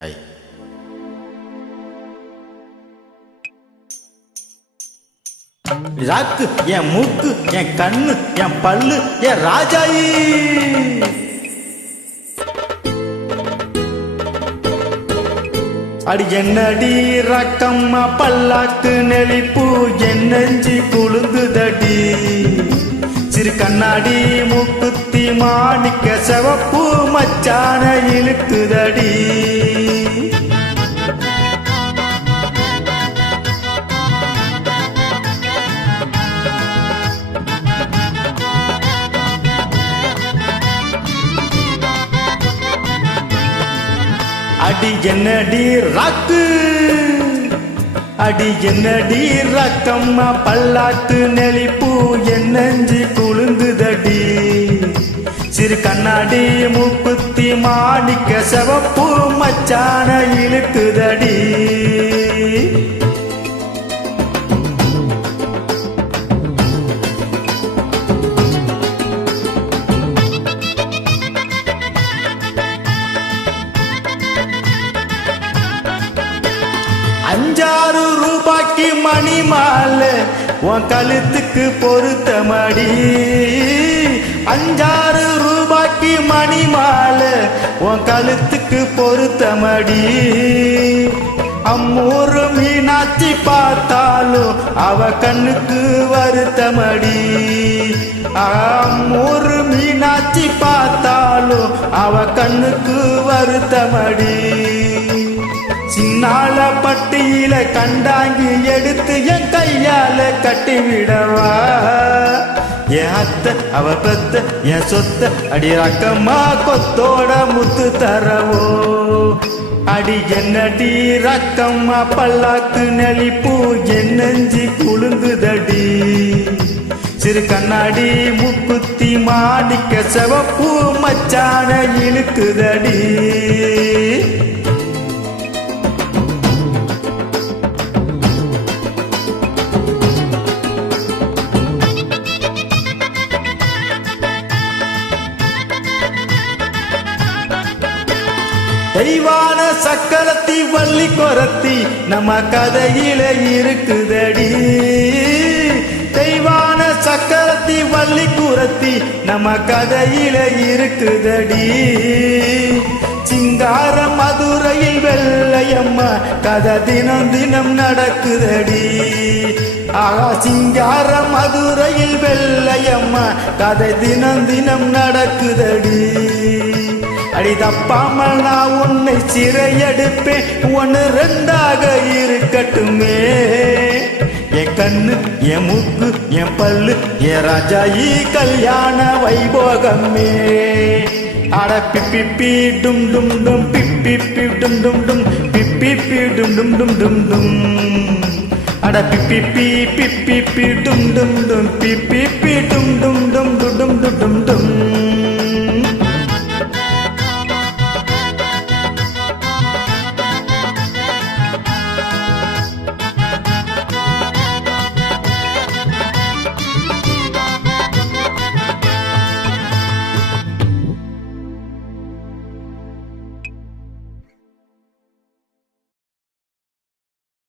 ஐ ராக்கு என் மூக்கு என் கண்ணு என் பல்லு என் ராஜாயி. அடி என்னடி ரக்கம்மா பல்லாக்கு நெளிப்பு என் நெஞ்சி குழுந்துதடி சிறு கண்ணாடி மூக்குத்தி மாணிக்க செவப்பு மச்சான இழுக்குதடி. அடி என்னடி ராக்கு அடி என்னடி ரக்கம்மா பல்லாக்கு நெளிப்பு? என் நெஞ்சு குலுங்குதடி சிறு கண்ணாடி மூக்குத்தி மாணிக்க செவப்பு மச்சான இழுக்குதடி. அஞ்சாறு ரூபாய்க்கு மணி மாலை உன் கழுத்துக்கு பொருத்த மடி அஞ்சாறு ரூபாய்க்கு மணி மாலை உன் கழுத்துக்கு பொருத்த மடி அம்மூரு மீனாட்சி பார்த்தாலும் அவ கண்ணுக்கு வருத்தமடி. அம்மூரு மீனாட்சி பார்த்தாலும் அவ கண்ணுக்கு வருத்தமடி. சின்னால பட்டியில கண்டாங்கி எடுத்து என் கையால கட்டிவிடவா? என் அத்த அவ பெத்த என் சொத்த அடி ரக்கம்மா கொத்தோட முத்து தரவோ? அடி என்னடி ரக்கம்மா பல்லாக்கு நெளிப்பு என் நெஞ்சி குலுங்குதடி. சிறு கண்ணாடி முக்குத்தி மாணிக்க செவப்பு மச்சான இழுக்குதடி. தெய்வான சக்கரத்தி வள்ளி கொரத்தி நம்ம கதையில இருக்குதடி. தெய்வான சக்கரத்தி வள்ளி குரத்தி நம்ம கதையில இருக்குதடி. சிங்கார மதுரையில் வெள்ளையம்மா கதை தினம் தினம் நடக்குதடி. ஆகா சிங்கார மதுரையில் வெள்ளையம்மா கதை தினம் தினம் நடக்குதடி. அடி தப்பாமல் நான் உன்னை சிறையெடுப்பேன் ஒன்று ரெண்டாக இருக்கட்டுமே என் கண்ணு என் மூக்கு என் பல்லு என் ராஜா ஈ கல்யாண வைபோகமே அட பிப்பி பி டும் டும் டும் பிப்பி பி டும் டும் டும் பிப்பி பி டும் டும் டும் டும் டும் அட பிப்பி பி பிப்பி பி டும் டும் டும் பிப்பி பி டும் டும் டும் டும் டும் டும் டும்